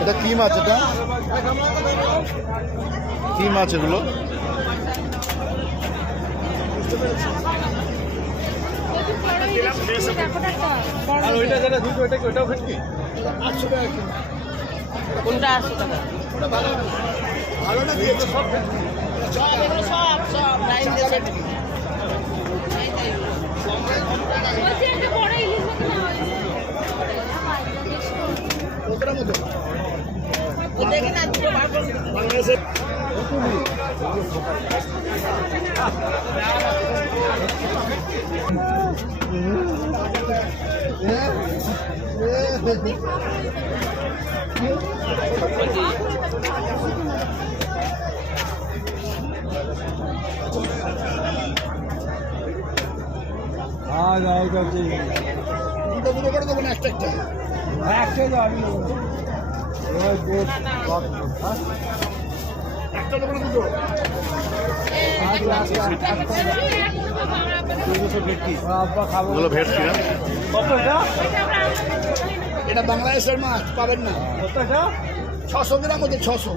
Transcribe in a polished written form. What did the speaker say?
এটা কি মাছ? এটা কি মাছ এগুলো? কোনটা 800 টাকা? সব লাইন দিয়ে দেখে না বাংলাদেশের করে দেবো না একটা এটা বাংলাদেশের মাছ পাবেন না। 600 গ্রাম ওদের 600।